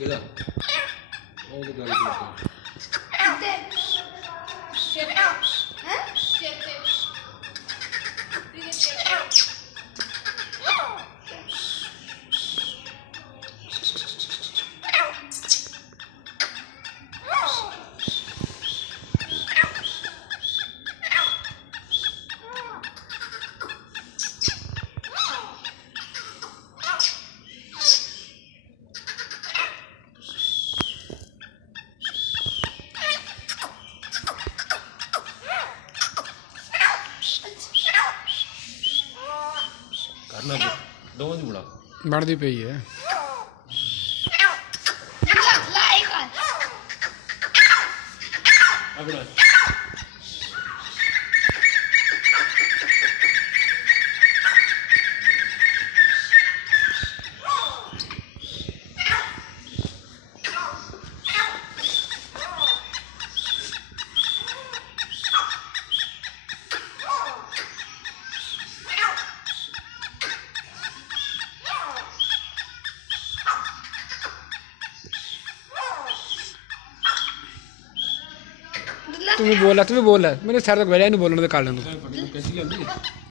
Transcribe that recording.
ਇਹਦਾ ਉਹ ਤੇ ਗੱਲ ਕੀਤੀ ਕਰਨਾ ਦੋਵਾਂ ਦੀ ਬੜਾ ਬਣਦੀ ਪਈ ਹੈ। ਆਪਣਾ ਤੂੰ ਵੀ ਬੋਲ, ਤੂੰ ਵੀ ਬੋਲ, ਮੇਰੇ ਸਿਰ ਤੱਕ ਬਹਿ ਜਾ, ਇਹਨੂੰ ਬੋਲਣ ਦੇ ਕਾਰਨ ਨੂੰ। ਫਟੀ ਨੂੰ ਕੈਸੀ ਲੱਗਦੀ